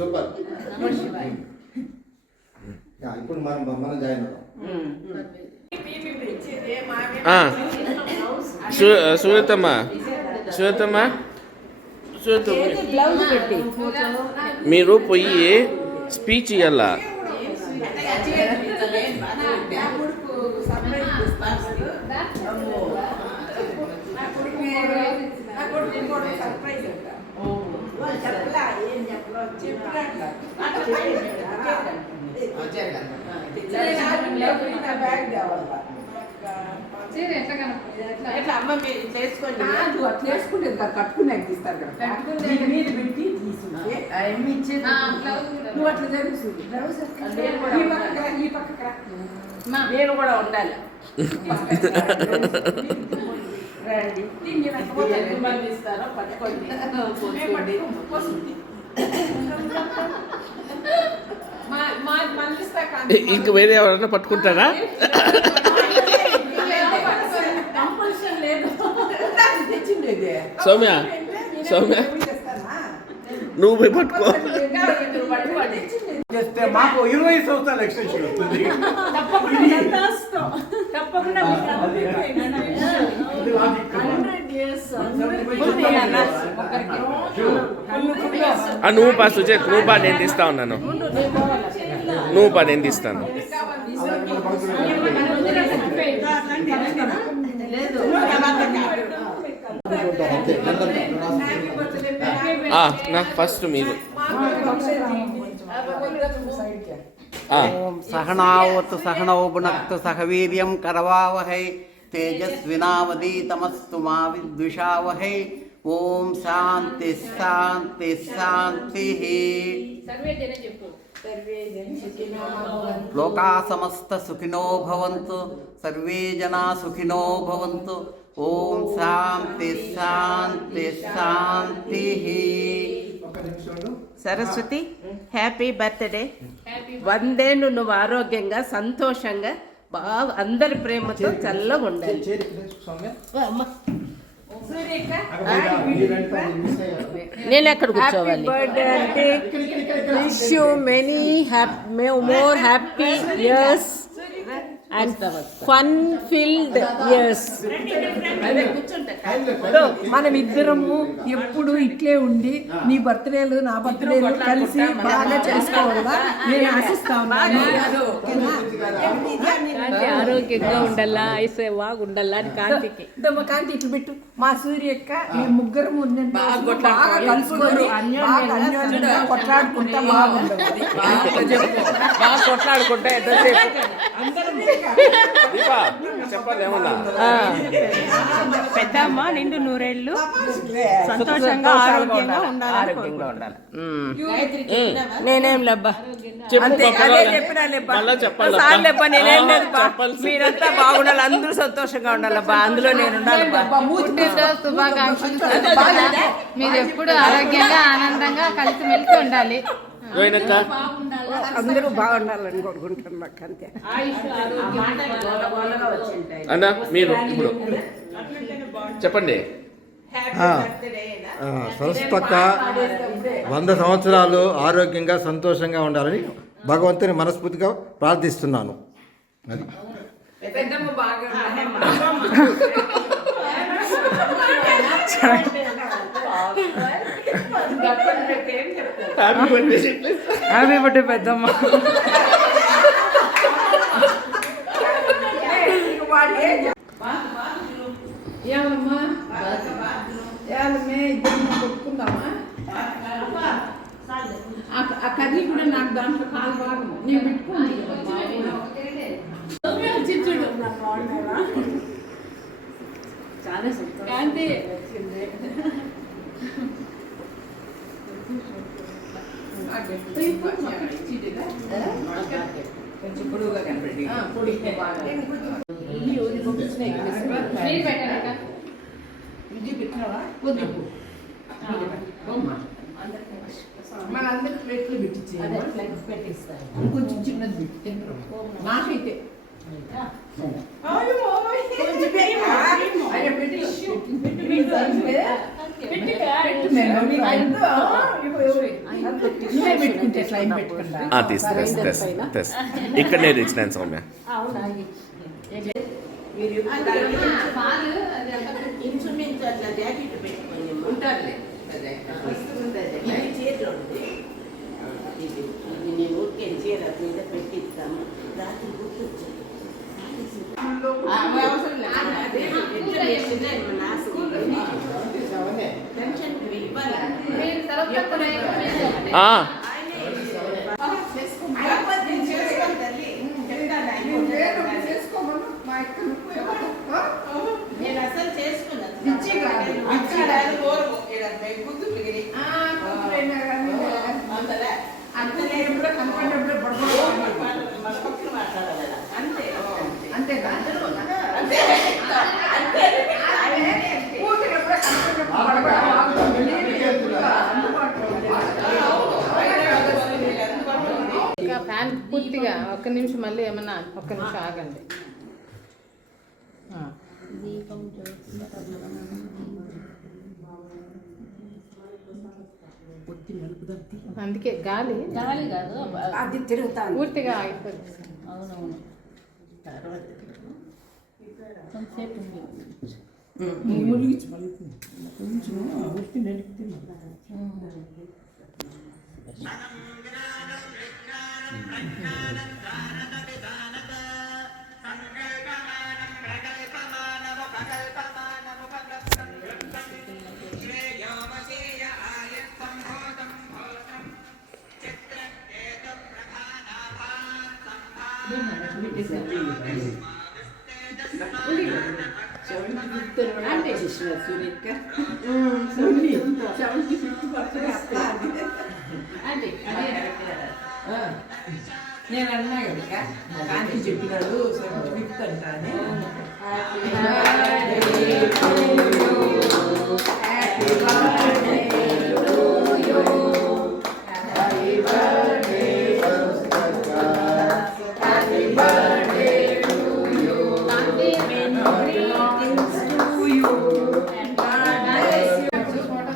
Super. ఇప్పుడు మనం join సురేతమ్మ మీరు పోయి స్పీచ్ ఇవ్వాలా. కట్టుకున్నాక తీస్తారు కదా, మీరు పెట్టి తీసుకుంటే నువ్వు అట్లా జరుగుతుంది. ఈ పక్క నేను కూడా ఉండాలి. ఇస్తారో పట్టుకోండి. ఇంక వేరే ఎవరన్నా పట్టుకుంటారా? సౌమ్య నువ్వు పోయి పట్టుకో. మాకు 20 సంవత్సరాలు ఎక్స్టెన్షన్ వస్తుంది. నువ్వు పా సుజేత్, నువ్వు పా, నేను తీస్తా ఉన్నాను. నువ్వు పా, నేను తీస్తాను. ఫస్ట్ మీరు సహనావతు సహనౌ భునక్తు సహ వీర్యం కరవావహై తేజస్వినావధీతమస్తు మా విద్విషావహై. ఓం శాంతి శాంతి శాంతి. లోకా సమస్త సుఖినో భవంతు, సర్వే జనా సుఖినో భవంతు. ఓం శాంతి శాంతి శాంతి. Saraswati, happy birthday. 100 ఏళ్ళు నువ్వు ఆరోగ్యంగా సంతోషంగా బాగా అందరి ప్రేమతో చల్లగా ఉండాలి. నేను ఎక్కడ కూర్చోవాలి? Wish you many more happy years and fun-filled years. మనం ఇద్దరము ఎప్పుడు ఇట్లే ఉండి నీ బర్త్డేలు నా బర్త్డేలు కలిసి బాగా చేసుకోవాలా నేను ఆశిస్తా ఉన్నాను. ఆరోగ్యంగా ఉండాలా, ఐసేవాగా ఉండాలా అని కాంతికి. కాంతి ఇట్లు పెట్టు. మా సూర్యక్క మేము ముగ్గురము బాగా కలుసుకొని అన్యోన్యంగా కొట్లాడుకుంటా కొట్లాడుకుంటా చెప్పాలి ఏమన్నా. పెద్దమ్మ నిండు 100 ఏళ్ళు సంతోషంగా ఆరోగ్యంగా ఉండాలి. నేనేం లేబ్బా మీరంతా బాగుండాలి, అందరూ సంతోషంగా ఉండాలబ్బా. అందులో నేను మీరు ఎప్పుడు ఆరోగ్యంగా ఆనందంగా కలిసి మెలిసి ఉండాలి. అందరూ బాగుండాలని కోరుకుంటున్నాం. అంతే. అన్నా మీరు ఇప్పుడు చెప్పండి. సరస్వక్క 100 సంవత్సరాలు ఆరోగ్యంగా సంతోషంగా ఉండాలని భగవంతుని మనస్ఫూర్తిగా ప్రార్థిస్తున్నాను. అది హ్యాపీ బర్త్డే పెద్దమ్మ. ఆ కర్రీ కూడా నాకు దాంట్లో కాలు భాగం నేను పెట్టుకోండి. చాలా కొంచెం పొడుగుగా కనపడి మనందరికి ప్లేట్లు పెట్టిస్తాను. కొంచెం చిన్నది పెట్టి నాకైతే నువ్వే పెట్టుకుంటే స్లైమ్ పెట్టుకుంటా తెస్ ఇక్కడనే తెచ్చినాను సౌమ్య. ఇంచుమించు అట్లా జాకెట్ పెట్టుకొని ఉంటారులే. ఇది చేతిలో ఉంది. ఇది నేను ఊరికే చీర మీద పెట్టిస్తాము. రాత్రి గుర్తొచ్చింది. నేను అసలు చేసుకున్నాను. ఇంకా ఫ్యాన్ పూర్తిగా ఒక్క నిమిషం మళ్ళీ ఏమన్నా ఒక్క నిమిషం ఆగండి. అందుకే గాలి కాదు అది తిరుగుతాను. పూర్తిగా ఆగిపోతుంది. అవునవును నేను అన్నా కదా గాంధీ చెప్పినాడు 75th అంటానే.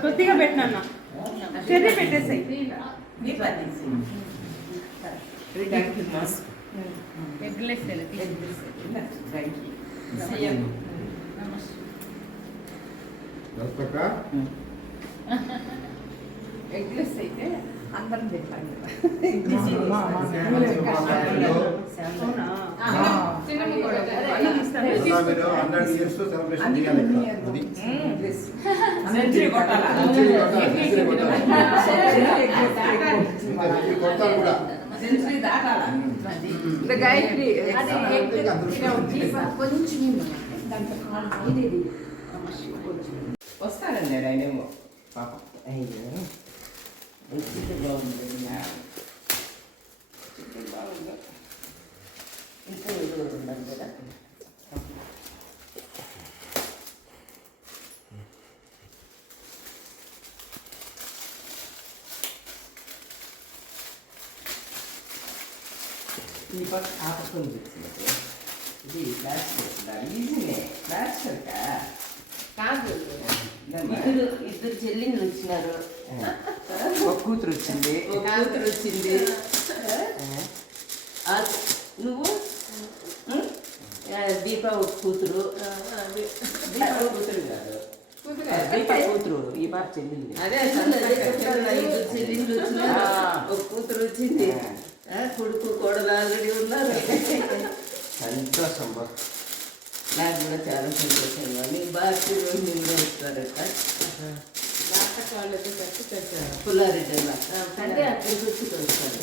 కొద్దిగా పెట్టినా చెర్రీ పెట్టేసాయి. ఎగ్లెస్ అయితే అందరం పెట్టాలి. గాయత్రి వస్తానండి ఆయనేమో పాపం. బాగుంది బాగుంది. ఇంకా ఉండాలి కదా. ఈ పక్క ఆ పక్కన చూసినట్టు ఇది ప్లాస్టర్ ఈజీనే ప్లాస్టర్ కాదు. ఇద్దరు చెల్లింలు వచ్చినారు. ఒక కూతురు వచ్చింది. నువ్వు దీప ఒక కూతురు. దీప కూతురు కాదు, దీప కూతురు. ఈ పాప చెల్లింది. అదే ఇద్దరు చెల్లింలు వచ్చినారు. ఒక కూతురు వచ్చింది. కొడుకు కోడలు ఆల్రెడీ ఉన్నారు. సంతోషం. నాకు కూడా చాలా సంతోషంగా. మీ బాగా నిన్న వస్తారట పుల్లారెడ్డి అంటే అక్కడికి వచ్చి వస్తారు.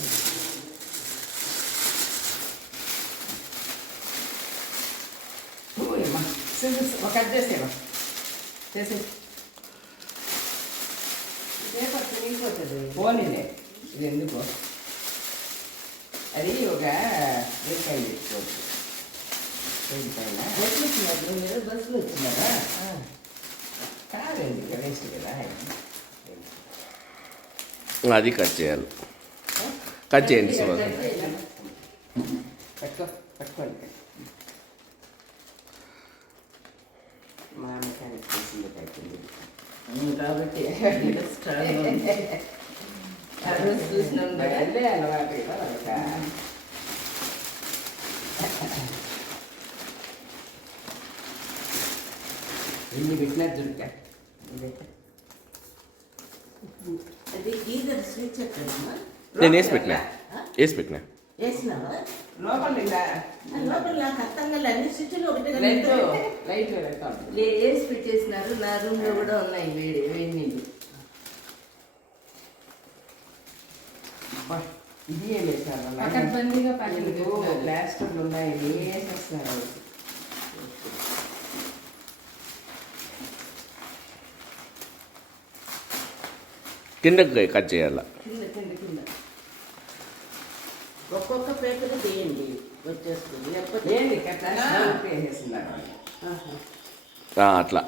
ఒక చేసేవా చేసే పేపర్ తిరిగిపోతుంది. పోనీలే ఇది ఎందుకో అది ఒక రేకాయ పెట్టుకోవచ్చు. పైన బస్సులు వచ్చినారు. మీరు బస్సులు వచ్చినారా? కాదండి వేస్ట్ కదా. అది కట్ చేయాలి. కట్ చేయండి సుభాష్. పట్టుకోండి. మా మెకానిక్ చేసింది అయిపోయింది. కాబట్టి స్ట్రాంగ్ ఉంది. ఆ రోజు చూసినాం కదా. అదే అలవాటు కదా వాళ్ళకి. ఎన్ని పెట్టినా దొరికా. అది గీదర్ స్విచ్ ఎక్కడమ్మా? నేను వేసి పెట్టినా వేసినావా? లోపల ఇలా లోపల నాకు అర్థం కాలే, అన్ని స్విచ్లు ఒకటి లైట్ పెట్టాం. వేసి పెట్టేసినారు. నా రూమ్ లో కూడా ఉన్నాయి వేడి వేడి నీళ్ళు. ఇది ఏం వేసాను పకడ్బందీగా ప్యాకింగ్ చేస్తున్నారు. ప్లాస్టిక్లు ఉన్నాయి వేసేస్తున్నారు. కిందకి కట్ చేయాల. కింద కింద కింద ఒక్కొక్క పేపర్ తీయండి వచ్చేస్తుంది. లేకపోతే ఏంటి వేసేస్తున్నారు ఆహా. అట్లా.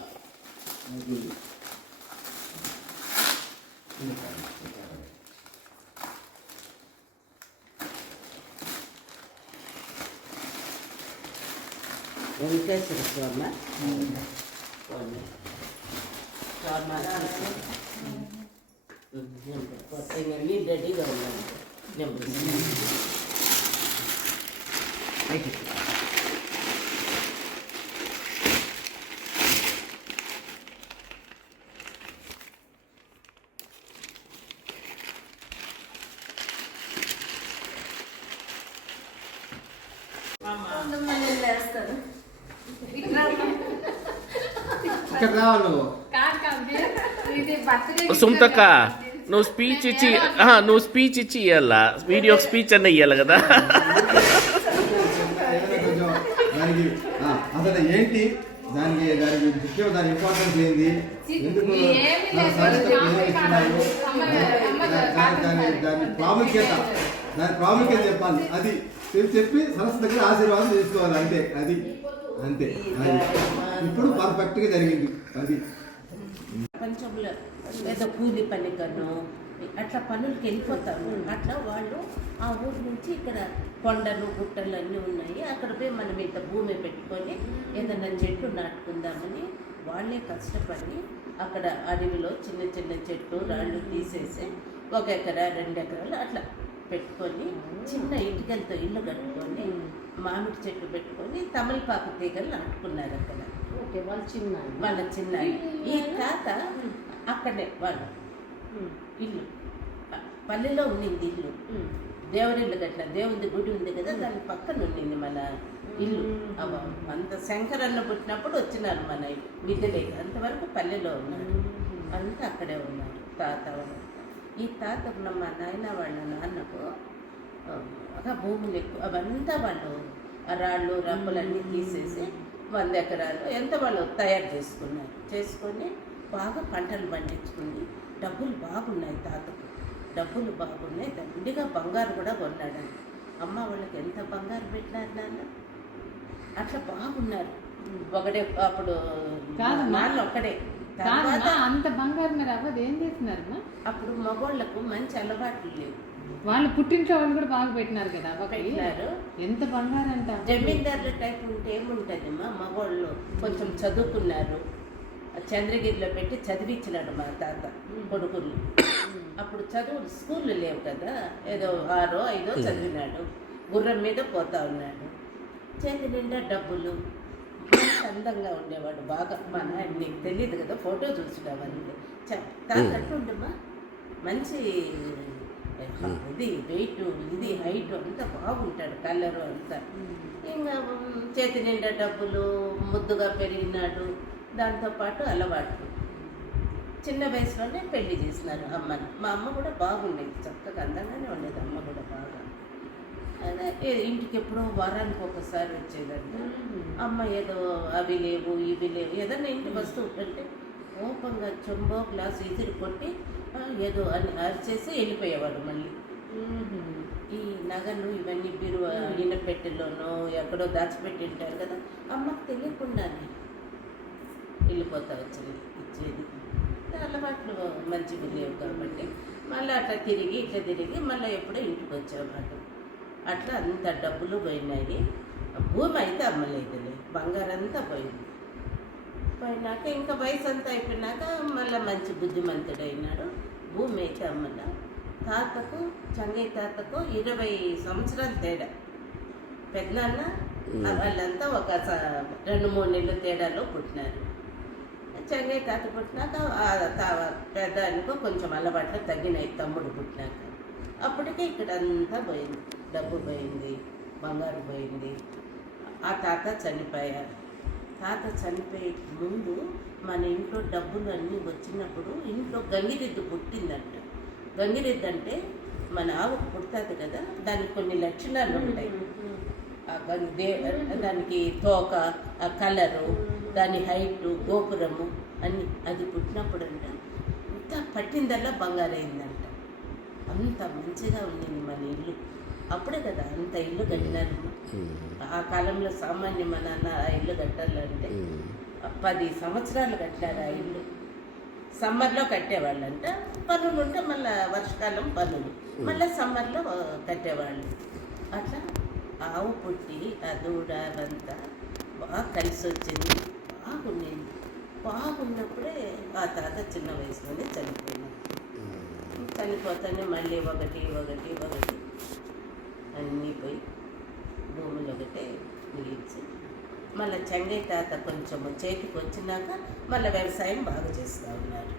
వెంకటేశ్వర స్వామి కొత్త రెడీగా ఉన్నాను. వేస్తాను. ఇక్కడ రావాలి నువ్వు. ఇది బర్త్డే సుమతక్క నువ్వు స్పీచ్ ఇచ్చి ఇవ్వాల. వీడియో స్పీచ్ అన్న ఇవ్వాలి కదా. దానికి అసలు ఏంటి దానికి దాని ఇంపార్టెన్స్ ఏంది, ఎందుకు దాని ప్రాముఖ్యత చెప్పాలి. అది చెప్పి సరస్సు దగ్గర ఆశీర్వాదం తీసుకోవాలి. అంతే అది అంతే. ఇప్పుడు పర్ఫెక్ట్ గా జరిగింది. అది ప్రపంచంలో ఏదో కూలి పని కను అట్లా పనులకి వెళ్ళిపోతారు. అట్లా వాళ్ళు ఆ ఊరు నుంచి ఇక్కడ కొండలు గుట్టలు అన్నీ ఉన్నాయి. అక్కడ పోయి మనం ఇంత భూమి పెట్టుకొని ఏదైనా చెట్లు నాటుకుందామని వాళ్ళే కష్టపడి అక్కడ అడవిలో చిన్న చిన్న చెట్లు రాళ్ళు తీసేసి 1 ఎకరా 2 ఎకరాలు అట్లా పెట్టుకొని చిన్న ఇటుకలతో ఇల్లు కట్టుకొని మామిడి చెట్లు పెట్టుకొని తమలపాకు తీగలు నాటుకున్నారు అక్కడ. వాళ్ళ చిన్న ఈ తాత అక్కడే వాళ్ళు ఇల్లు పల్లెలో ఉండింది ఇల్లు. దేవుడిల్లు గట్ల దేవుడి గుడి ఉంది కదా, దాని పక్కన ఉండింది మన ఇల్లు. అంత శంకరన్న పుట్టినప్పుడు వచ్చినారు మన మిద్దెలేకి. అంతవరకు పల్లెలో ఉన్నారు. అంతా అక్కడే ఉన్నారు తాత వాళ్ళు. ఈ తాత మా నాయన వాళ్ళ నాన్నకు భూములు ఎక్కువ అవంతా వాళ్ళు రాళ్ళు రప్పలన్నీ తీసేసి 100 ఎకరాలు ఎంత వాళ్ళు తయారు చేసుకొని బాగా పంటలు పండించుకుంది. డబ్బులు బాగున్నాయి తాతకు, డబ్బులు బాగున్నాయి. దండిగా బంగారు కూడా కొన్నాడండి. అమ్మ వాళ్ళకి ఎంత బంగారు పెట్టినారు నాన్న, అట్లా బాగున్నారు. ఒకటే అప్పుడు నాన్న ఒక్కడే. అంత బంగారు మరి అవ్వదు ఏం చేస్తున్నారు? అప్పుడు మగోళ్ళకు మంచి అలవాట్లు లేవు. వాళ్ళు పుట్టింట్లో వాళ్ళు కూడా బాగా పెట్టినారు కదా. పెట్టినారు. ఎంత బంగారు అంట. జమీందారుల టైప్ ఉంటే ఏముంటుందమ్మా, మగోళ్ళు కొంచెం చదువుకున్నారు. చంద్రగిరిలో పెట్టి చదివించినాడు మా తాత కొడుకులు. అప్పుడు చదువు స్కూళ్ళు లేవు కదా, ఏదో 6 5 చదివినాడు. గుర్రం మీద పోతా ఉన్నాడు. చేతి నిండా డబ్బులు. అందంగా ఉండేవాడు బాగా. మా నాయన నీకు తెలియదు కదా, ఫోటో చూసినావన్నీ. తాత అట్టుండమ్మా, మంచి ఇది వెయిట్ ఇది హైట్ అంతా బాగుంటాడు, కలరు అంతా. ఇంకా చేతి నిండా డబ్బులు, ముద్దుగా పెరిగినాడు. దాంతోపాటు అలవాట్లు. చిన్న వయసులోనే పెళ్లి చేసినారు అమ్మని. మా అమ్మ కూడా బాగుండేది, చక్కగా అందంగానే ఉండేది అమ్మ కూడా బాగా. అదే ఇంటికి ఎప్పుడో వారానికి ఒకసారి వచ్చేదంట. అమ్మ ఏదో అవి లేవు ఇవి లేవు ఏదన్నా ఇంటికి వస్తూ ఉంటుంటే కోపంగా చెంబో గ్లాసు ఇసిరి కొట్టి ఏదో అని అరిచేసి వెళ్ళిపోయేవాడు. మళ్ళీ ఈ నగలు ఇవన్నీ బీరువా ఇనపెట్టెలోనో ఎక్కడో దాచిపెట్టి ఉంటారు కదా, అమ్మకు తెలియకుండానే వెళ్ళిపోతా వచ్చేది ఇచ్చేది. అలవాట్లు మంచిగా లేవు కాబట్టి మళ్ళీ అట్లా తిరిగి ఇట్లా తిరిగి మళ్ళీ ఎప్పుడో ఇంటికి వచ్చేవాడు. అట్లా అంత డబ్బులు పోయినాయి. భూమి అయితే అమ్మలేదులే, బంగారంతా పోయింది. పోయినాక ఇంకా వయసు అంతా అయిపోయినాక మళ్ళీ మంచి బుద్ధిమంతుడైనాడు. భూమి అయితే అమ్మల తాతకు చంగయ్య తాతకు 20 సంవత్సరాలు తేడా. పెద్దనాన్న వాళ్ళంతా ఒక 2-3 నెలల తేడాలో పుట్టినారు. చంగయ్య తాత పుట్టినాక పెద్ద ఆయనకు కొంచెం అలవాట్లు తగ్గినాయి తమ్ముడు పుట్టినాక. అప్పటికే ఇక్కడ అంతా పోయింది, డబ్బు పోయింది, బంగారు పోయింది. ఆ తాత చనిపోయారు. తాత చనిపోయే ముందు మన ఇంట్లో డబ్బులు అన్నీ వచ్చినప్పుడు ఇంట్లో గంగిరెద్దు పుట్టిందంట. గంగిరెద్దు అంటే మన ఆవుకు పుడుతుంది కదా, దానికి కొన్ని లక్షణాలు ఉంటాయి. దానికి తోక, ఆ కలరు, దాని హైటు, గోపురము అన్ని. అది పుట్టినప్పుడు అంట అంత పట్టిందల్లా బంగారైందంట. అంత మంచిగా ఉండింది మన ఇల్లు. అప్పుడే కదా అంత ఇల్లు కట్టినారు. ఆ కాలంలో సామాన్య మన ఆ ఇల్లు కట్టాలంటే 10 సంవత్సరాలు కట్టారు ఆ ఇల్లు. సమ్మర్లో కట్టేవాళ్ళంట. పనులు ఉంటే మళ్ళీ వర్షకాలం పనులు, మళ్ళీ సమ్మర్లో కట్టేవాళ్ళు. అట్లా ఆవు పుట్టి ఆ దూడ అవంతా బాగా కలిసి వచ్చింది, బాగుండింది. బాగున్నప్పుడే ఆ తాత చిన్న వయసులోనే చనిపోయినాడు. చనిపోతానే మళ్ళీ ఒకటి అన్నీ పోయి భూములు ఒకటే మిగిల్చి మళ్ళీ చంగయ్య తాత కొంచెం చేతికి వచ్చినాక మళ్ళీ వ్యవసాయం బాగా చేస్తూ ఉన్నారు.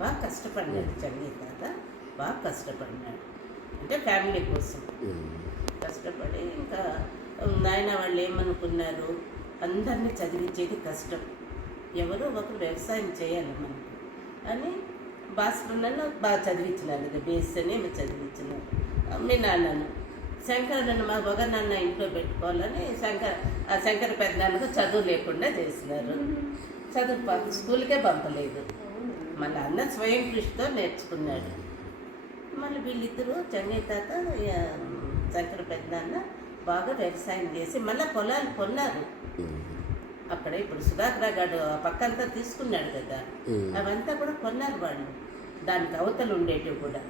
బాగా కష్టపడినాడు చంగయ్య తాత, బాగా కష్టపడినాడు. అంటే ఫ్యామిలీ కోసం కష్టపడి ఇంకా నాయన వాళ్ళు ఏమనుకున్నారు, అందరినీ చదివించేది కష్టం, ఎవరో ఒకరు వ్యవసాయం చేయాలి మనకు అని భాస్కరన్నను బాగా చదివించినారు. అది బేస్ అని చదివించినారు. మీ నాన్నను శంకరన్నను మా ఒక నాన్న ఇంట్లో పెట్టుకోవాలని శంకర పెద్దనాన్నకు చదువు లేకుండా చేసినారు. చదువు స్కూల్కే పంపలేదు. మళ్ళీ అన్న స్వయం కృషితో నేర్చుకున్నాడు. మళ్ళీ వీళ్ళిద్దరూ చంగయ్య తాత శంకర పెద్దనాన్న బాగా వ్యవసాయం చేసి మళ్ళీ పొలాలు కొన్నారు. అక్కడ ఇప్పుడు సుధాకర్ గారు ఆ పక్కంతా తీసుకున్నాడు కదా, అవంతా కూడా కొన్నారు వాళ్ళు. దానికి అవతలు ఉండేటివి కూడా.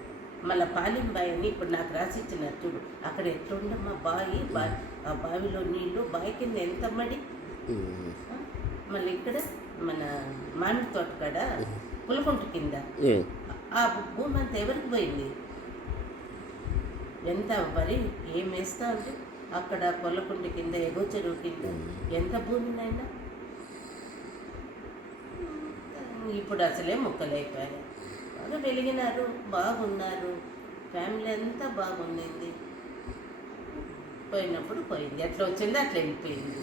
మళ్ళీ పాలింబాయి అని ఇప్పుడు నాకు రాసిచ్చినారు చూడు, అక్కడ ఎట్లుండమ్మా బావి, ఆ బావిలో నీళ్ళు, బావి కింద ఎంత మడి. మళ్ళీ ఇక్కడ మన మామిడి తోట కాడ పులకుంట కింద ఆ భూమి అంతా ఎవరికి పోయింది? ఎంత వరి ఏం వేస్తా ఉంటే అక్కడ పొలకుంట కింద, ఎగో చెరువు కింద ఎంత భూమినైనా ఇప్పుడు అసలే మొక్కలైపోయాయి. బాగా వెలిగినారు, బాగున్నారు, ఫ్యామిలీ అంతా బాగుండింది. పోయినప్పుడు పోయింది, ఎట్లా వచ్చింది అట్లా వెళ్ళిపోయింది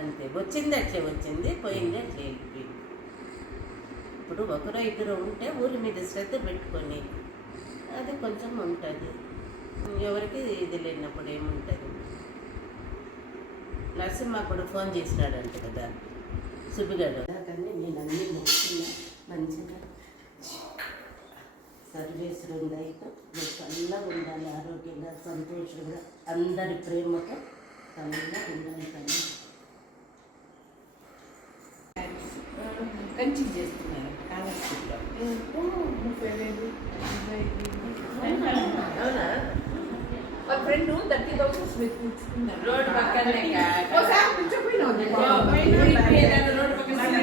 అంతే. వచ్చింది అట్లే వచ్చింది, పోయింది అట్లా వెళ్ళిపోయింది. ఇప్పుడు ఒకరో ఇద్దరు ఉంటే ఊరి మీద శ్రద్ధ పెట్టుకొని అది కొంచెం ఉంటుంది. ఎవరికి ఇది లేనప్పుడు ఏముంటుంది. నరసింహ కూడా ఫోన్ చేసినాడంట కదా సుబ్బిగాడు. కానీ నేను అన్నీ మొక్కున్నా మంచిగా సర్వీసులు ఉన్నాయి. మీరు చల్లగా ఉండాలి, ఆరోగ్యంగా, సంతోషంగా, అందరి ప్రేమతో చల్లగా ఉండాలి. కానీ కంచికి చేస్తున్నారు కాలర్షిప్లో. అవునా? మా ఫ్రెండ్ 30,000 స్మిత్ కూర్చుకున్నారు రోడ్డు పక్కనే ఒకసారి పిలిచిపోయినావు రోడ్డు పక్కన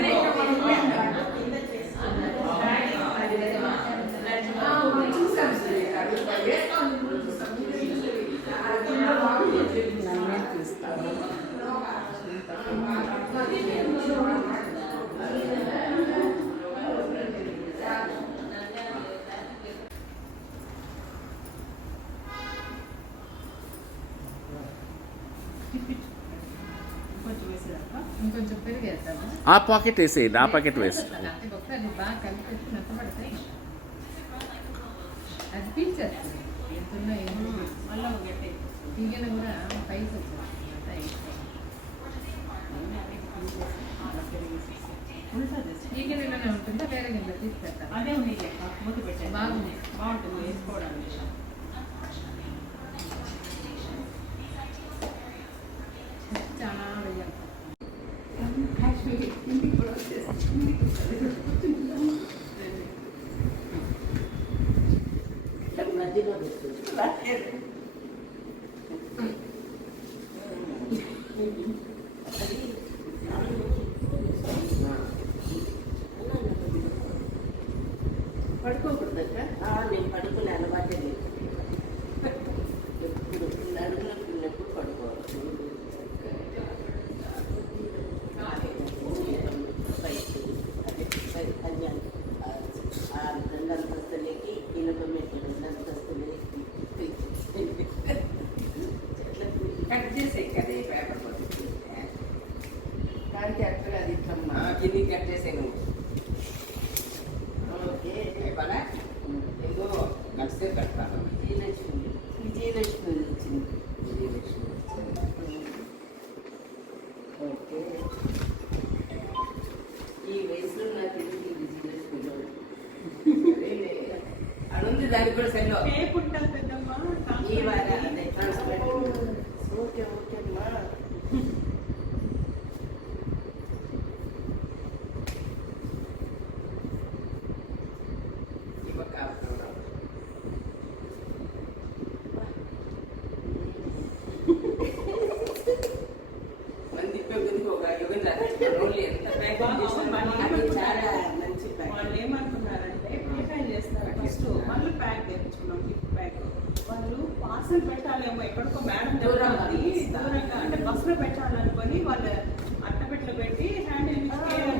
ఇంకొంచెం పెరిగేస్తాము. ఆ పాకెట్ వేసేయండి, ఆ పాకెట్ వేసి ఒకసారి బాగా కలిపి మెత్తపడతాయి. అది పీల్చేస్తుంది ఎంతున్నా ఏమో మళ్ళీ ఒకటి తీగన కూడా పైకి వచ్చేస్తుంది. తీగనలోనే ఉంటుందా వేరే గిన్నె తీసి పెడతాను. అదే ఉంది మూత పెట్టాను, బాగుంది, బాగుంటుంది వేసుకోవడానికి. చాలా వేయాలి. ఇంటికి కూడా వచ్చేసి మధ్యలో పెట్టుకుంటుంది. అది విజయలక్ష్మి వచ్చింది. విజయలక్ష్మి వచ్చింది. ఓకే. ఈ వయసులో నాకు ఎందుకు ఈ విజయలక్ష్మిలో అనుంది దానికి కూడా సెల్లో ఈ వారం అదే ట్రాన్స్ప్లాంట్. ఓకే ఓకే అమ్మా. మంది పెరుగుతుంది ఒక యుగం రోడ్లు ఎంత ప్యాకింగ్ చేస్తారు. అది చాలా మంచి ప్యాకింగ్. వాళ్ళు ఏమంటున్నారంటే ప్రిపేర్ చేస్తారు ఫస్ట్ వాళ్ళు ప్యాక్ తెచ్చుకున్నాం గిఫ్ట్ ప్యాక్. వాళ్ళు పార్సల్ పెట్టాలేమో ఎక్కడికో మేడం దూరంగా అంటే బస్సులో పెట్టాలనుకొని వాళ్ళు అట్టపెట్టలు పెట్టి హ్యాండిల్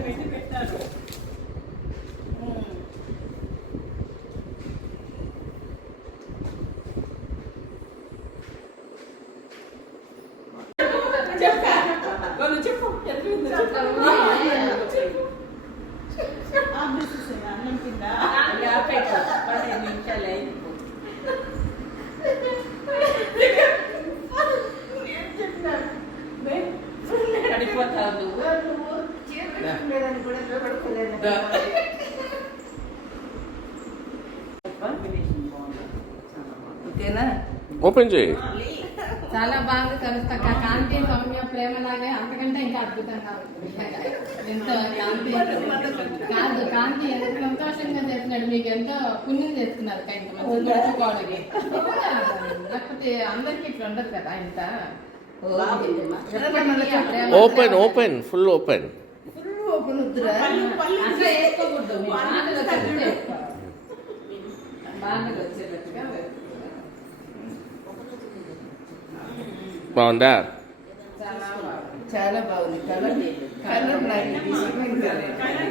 పెట్టి పెట్టారు. చెప్పు అన్నం కింద 15 నిమిషాలు అయింది. పడిపోతావు ఓకేనా? ఓపెన్ చేయి. చాలా బాగా కలుస్తాక కాంతి సౌమ్య ప్రేమలాగే అంతకంటే ఇంకా అద్భుతంగా ఉంటుంది. ఎంతో కాంతి కాదు కాంతి ఎంత సంతోషంగా చేస్తున్నాడు. మీకు ఎంతో పుణ్యం చేస్తున్నారు ఇంతమంది నడుచుకోవడానికి. లేకపోతే అందరికి ఇట్లా ఉండదు కదా ఇంత. Open open full open. Full open వద్దురా. అట్లా వేసుకోకూడదు. బాగా వచ్చేటట్టుగా బాగుందా? చాలా బాగుంది. కలర్ కలర్ నాకు ఇష్టమైంది.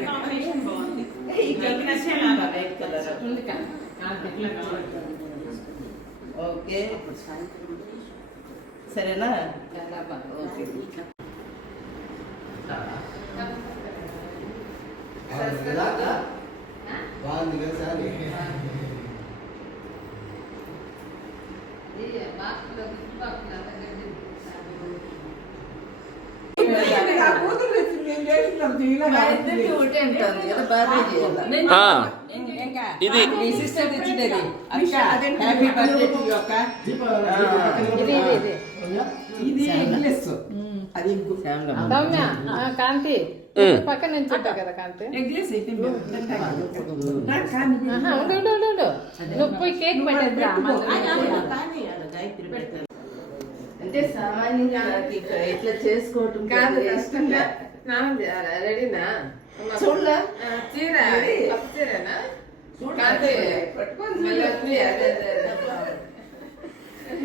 కాంబినేషన్ బాగుంది. White colour. ఉంది కదా ఓకే సరేనా? చాలా బాగా ఓకే. బాగుంది కదా సార్. మా ఇద్దరికి ఒకటే ఉంటుంది కదా, బాగా చేయాలి. ఇది మీ సిస్టర్ తెచ్చింది అక్క. హ్యాపీ బర్త్డే టు యు అక్క. ఇది ఎగ్లెస్. అది సౌమ్య కాంతి పక్కన నుంచి ఉంటావు కదా కాంతి. ఎగ్లెస్ అయితే ఉండు నువ్వు పోయి కేక్ పెట్టేద్దా. గాయత్రి పెడతాను అంటే సామాన్యంగా నాకు ఇక ఇట్లా చేసుకోవటం కాదు ఇష్టంగా. రెడీనా చూడలా చీర చీరేనా కాంతి పట్టుకొని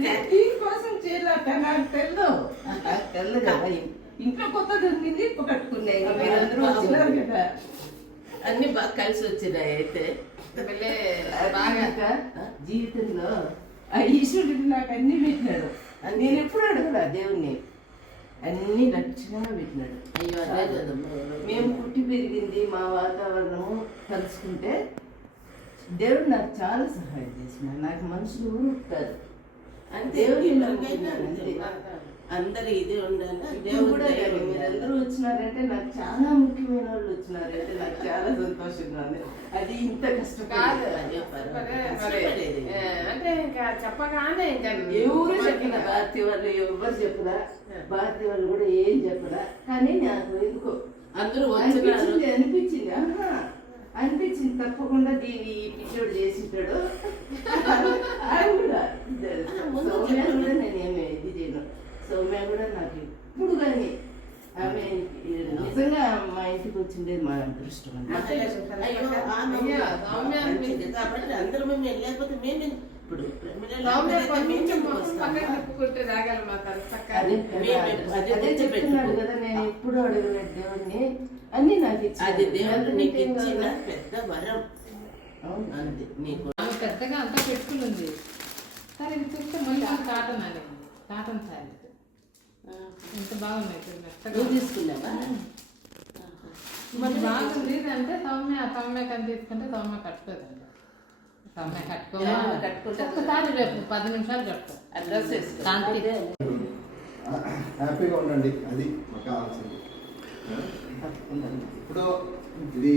అదే కోసం చీర నాకు తెల్లు తెల్లు కదా. ఇంట్లో కొత్తది ఉంది కట్టుకున్నాయి. మీరందరూ వచ్చినారు కదా, అన్ని బాగా కలిసి వచ్చినాయి. అయితే బాగా జీవితంలో ఆ ఈశ్వరుడు నాకు అన్ని పెట్టినాడు. నేను ఎప్పుడు అడగలా దేవుణ్ణి, అన్ని లక్షణంగా పెట్టినాడు. అయ్యో అదే కదమ్మా. మేము పుట్టి పెరిగింది మా వాతావరణము కలుసుకుంటే దేవుడు నాకు చాలా సహాయం చేసినాడు. నాకు మనుషులు ఊరుతారు దేవుడు అందరు ఇది ఉండాలి. దేవుడు కూడా మీరందరూ వచ్చినారంటే నాకు చాలా ముఖ్యమైన వాళ్ళు వచ్చినారంటే నాకు చాలా సంతోషంగా ఉంది. అది ఇంత కష్టపడి అంటే ఇంకా చెప్పగానే ఇంకా ఎవరు చెప్పిన భారతీయ వాళ్ళు ఎవరు చెప్పరా, భారతీయ వాళ్ళు కూడా ఏం చెప్పరా. కానీ నాకు ఎందుకో అందరూ అనిపించింది అనిపించింది తప్పకుండా దీన్ని పిచ్చోడు చేసింటాడు. ఆయన కూడా సౌమ్య కూడా నేనేమి ఇది చేయను. సౌమ్య కూడా నాకు ఇప్పుడు కానీ ఆమె నిజంగా మా ఇంటికి వచ్చిండేది మా అదృష్టం. కాబట్టి అందరూ మేము వెళ్ళకపోతే మేము ఇప్పుడు అదే చెప్తున్నాడు కదా. నేను ఎప్పుడు అడగలేదు దేవుణ్ణి, అన్ని నాకు ఇచ్చింది. దేవుడు నీకు ఇచ్చిన పెద్ద వరం. అంతే నీకు పెద్దగా అంతా పెట్టుకుని సరే ఇది చూస్తే మళ్ళీ కాటన్ అని కాటన్ శారీ ఎంత బాగున్నాయి మెత్తగా తీసుకున్నావా? మరి బాగుంది అంటే సౌమ్య కని తీసుకుంటే సౌమ్య కట్టుకోదండి. సౌమ్య కట్టుకో. కట్టుకుంటా. ఒక్కసారి రేపు 10 నిమిషాలు కట్టుకో. ఆ డ్రెస్ వేసుకో. కాంతి. హ్యాపీగా ఉండండి, అది మాకు కావాల్సింది. తప్పకుండా. ఇప్పుడు ఇది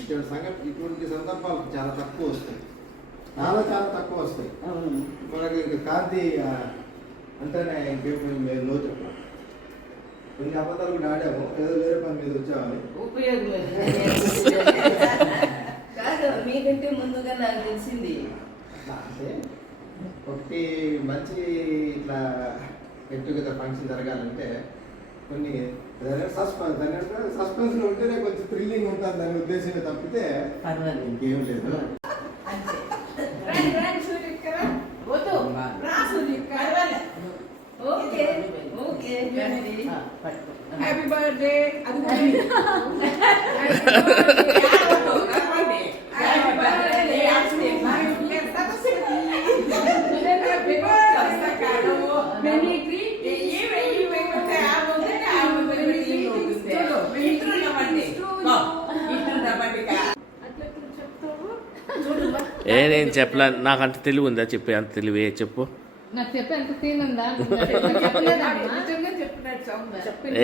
ఇటువంటి సంగతి, ఇటువంటి సందర్భాలు చాలా తక్కువ వస్తాయి, చాలా తక్కువ వస్తాయి. అవును. మనకి ఇంకా కాంతి అంటేనే ఇంకేం లో చెప్పాలి. కొన్ని అబద్ధాలు కూడా ఆడాము, ఏదో వేరే పని మీద వచ్చామని. ఉపయోగం కాదు, మీకంటే ముందుగా నాకు తెలిసింది. అంటే ఒకటి మంచి ఇట్లా గెట్ టుగెదర్ ఫంక్షన్ జరగాలంటే కొన్ని సస్పెన్స్ ఉంటేనే కొంచెం థ్రిల్లింగ్ ఉంటుంది దాని ఉద్దేశమే తప్పితే పర్వాలేదు. ఇంకేం లేదు. Happy birthday. నేను చెప్పలే, నాకంత తెలివి ఉందా చెప్పి, అంత తెలివి చెప్పు. నాకు చెప్పే ఎంత సీన్ ఉందా?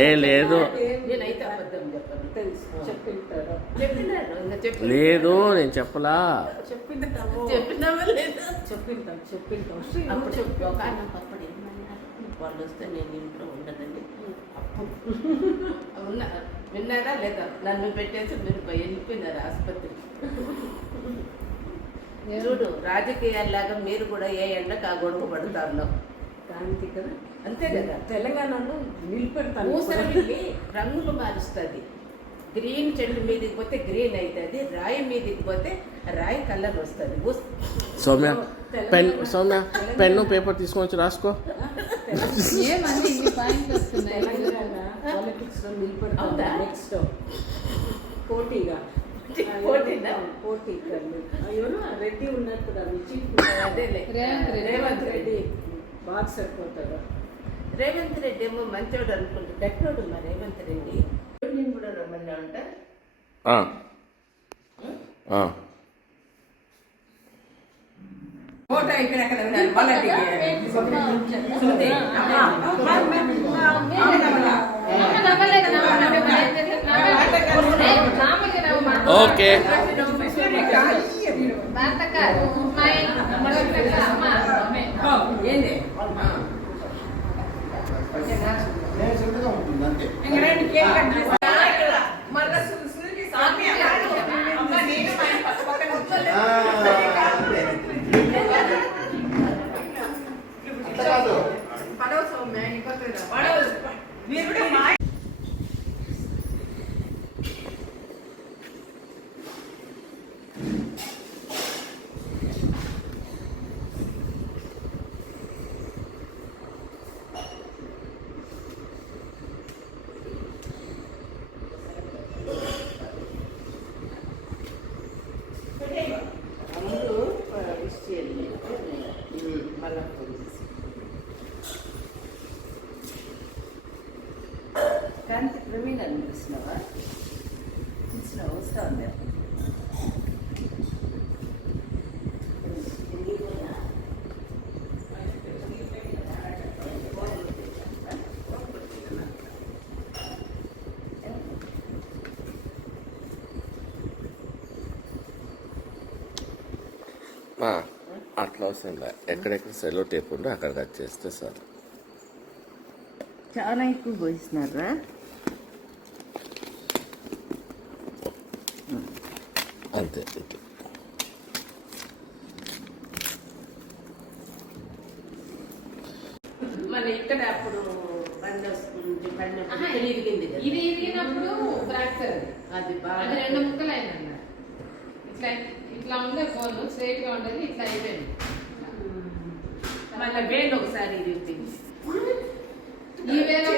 ఏ లేదు నేనైతే అబద్ధం చెప్పను, తెలుసు. చెప్పింటాడు. చెప్పినాడు. ఇంకా చెప్పి లేదు, నేను చెప్పలా. చెప్పినావా లేదా? చెప్పింటాం. అప్పుడు చెప్పి ఒక ఆయన అప్పుడు ఏమన్నా వాళ్ళు వస్తే నేను ఇంట్లో ఉండదండి. అప్పుడు విన్నారా లేదా? నన్ను పెట్టేసి మీరు వెళ్ళిపోయినారు ఆసుపత్రికి. చూడు, రాజకీయాల్లాగా మీరు కూడా ఏ ఎండకు ఆ గొడవ పడుతారు. కాంతి కదా, అంతే కదా. తెలంగాణలో నిలబెడతాను. ఊసర వెళ్ళి రంగులు మారుస్తుంది. గ్రీన్ చెట్టు మీదకి పోతే గ్రీన్ అవుతుంది, రాయి మీదకి పోతే రాయి కలర్ వస్తుంది. సౌమ్య సౌమ్య పెన్ను పేపర్ తీసుకొని వచ్చి రాసుకో. ఏమన్నీ ఇన్ని పాయింట్స్ వస్తున్నాయి. పాలిటిక్స్ లో నిలబెడతాను. అవునా? నెక్స్ట్ పోటీగా పోటీ ఎవరు రెడ్డి ఉన్నట్టు కదా, చీఫ్ అదేలే. రేవంత్ రెడ్డి బాగా సరిపోతాడు. రేవంత్ రెడ్డి ఏమో మంచోడు అనుకుంటా, గట్టోడు మా రేవంత్ రెడ్డి. నేను కూడా రమ్మన్నా ఉంటా. ఫోటో ఇక్కడ ఓకే. ఏంది నేను శ్రద్ధగా ఉంటుంది అంతే. అట్లా కాదు. అందరూ విష్ చేయాలి. మళ్ళా ఫోన్ చేసి కాంతి ప్రవీణ్ అనిపిస్తున్నావా? ఇచ్చినావా? వస్తా ఉంది. అట్లా వస్తుందా? ఎక్కడెక్కడ సెలో టేప్ ఉందో అక్కడ కట్ చేస్తే సార్. చాలా ఎక్కువ పోయిస్తున్నారా? అంతే. మన ఇక్కడ అప్పుడు బండి వస్తుంది, బండి ఇరిగింది కదా. ఇది ఇరిగినప్పుడు ఫ్రాక్చర్ అది బాగా అది 2 ముక్కలు అయిందన్న. ఇట్లా ఇట్లా ఉండే ఫోన్ స్ట్రైట్ గా ఉండేది, ఇట్లా అయిపోయింది. మళ్ళీ వేలు ఒకసారి ఇరిగింది. ఈ వేరే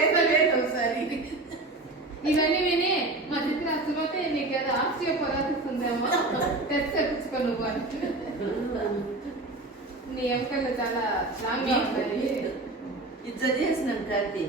ఒకసారి ఇవన్నీ విని మా చిత్ర అసలుపోతే నీకేదో ఆస్ట్రియోపొరాసిస్ ఉందేమో టెస్ట్ తెప్పించుకో నువ్వు అని. నీ ఎముకలు చాలా స్ట్రాంగ్ గా ఉంటాయి. ఇది చేసినాం కాదు.